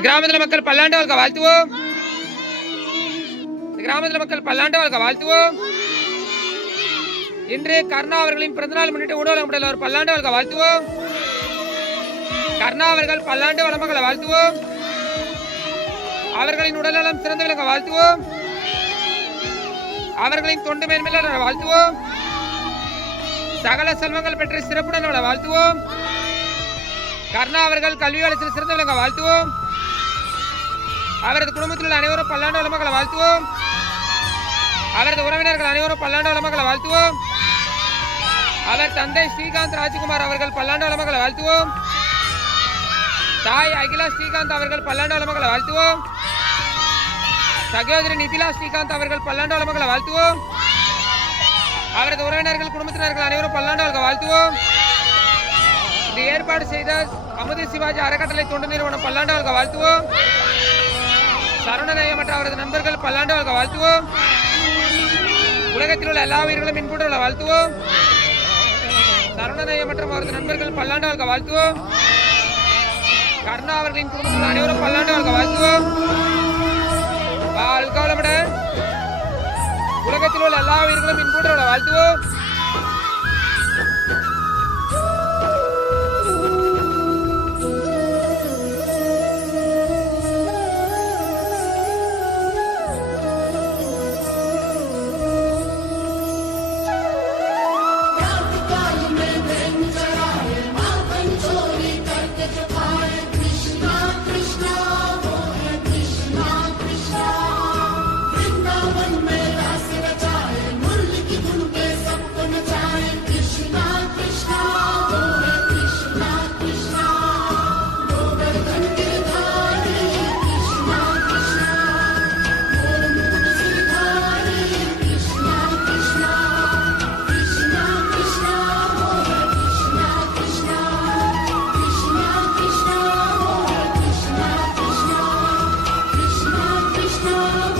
கிராமத்தில் மக்கள் பல்லாண்டு வாழ்க வாழ்த்துவோம். கிராமத்தில் மக்கள் பல்லாண்டு வாழ்க வாழ்த்துவோம். இன்று கர்ணா அவர்களின் பிறந்தநாள் முன்னிட்டு ஊடகம் ஒரு பல்லாண்டு வாழ்க வாழ்த்துவோம். கர்ணா அவர்கள் பல்லாண்டு வளமகளை வாழ்த்துவோம். அவர்களின் உடல்நலம் சிறந்த விளங்க வாழ்த்துவோம். அவர்களின் தொண்டு மேன்மையில வாழ்த்துவோம். சகல செல்வங்கள் பெற்ற சிறப்புடன் வாழ்த்துவோம். கர்ணா அவர்கள் கல்வி வளர்ச்சியில் சிறந்த விளங்க வாழ்த்துவோம். அவரது குடும்பத்தில் உள்ள அனைவரும் பல்லாண்டு வளமகளை வாழ்த்துவோம். அவரது உறவினர்கள் அனைவரும் பல்லாண்டு வளமகளை வாழ்த்துவோம். அவர் தந்தை ஸ்ரீகாந்த் ராஜ்குமார் அவர்கள் பல்லாண்டு வளமகளை வாழ்த்துவோம். தாய் அகிலா ஸ்ரீகாந்த் அவர்கள் பல்லாண்டு வளமகளை வாழ்த்துவோம். சகோதரி நிதிலா ஸ்ரீகாந்த் அவர்கள் பல்லாண்டு வளமகளை வாழ்த்துவோம். அவரது உறவினர்கள் குடும்பத்தினர்கள் அனைவரும் பல்லாண்டு வாழ்க வாழ்த்துவோம். இந்த ஏற்பாடு செய்த அமுத சிவாஜி அறக்கட்டளை தொண்டு நிறுவனம் பல்லாண்டு வாழ்க வாழ்த்துவோம். சரவணநேயம் மற்றும் அவரது நண்பர்கள் பல்லாண்டு வாழ்க வாழ்த்துவோம். உலகத்தில் உள்ள எல்லா உயிர்களும் இன்புற்ற வாழ்த்துவோம். சரவணநேயம் மற்றும் அவரது நண்பர்கள் பல்லாண்டு வாழ்க வாழ்த்துவோம். கர்ணா அவர்களின் குடும்பத்தில் அனைவரும் பல்லாண்டு வாழ்க வாழ்த்துவோம். வாழ்க வளமுடன். உலகத்தில் உள்ள எல்லா உயிர்களும் இன்புற்ற வாழ்த்துவோம். Krishna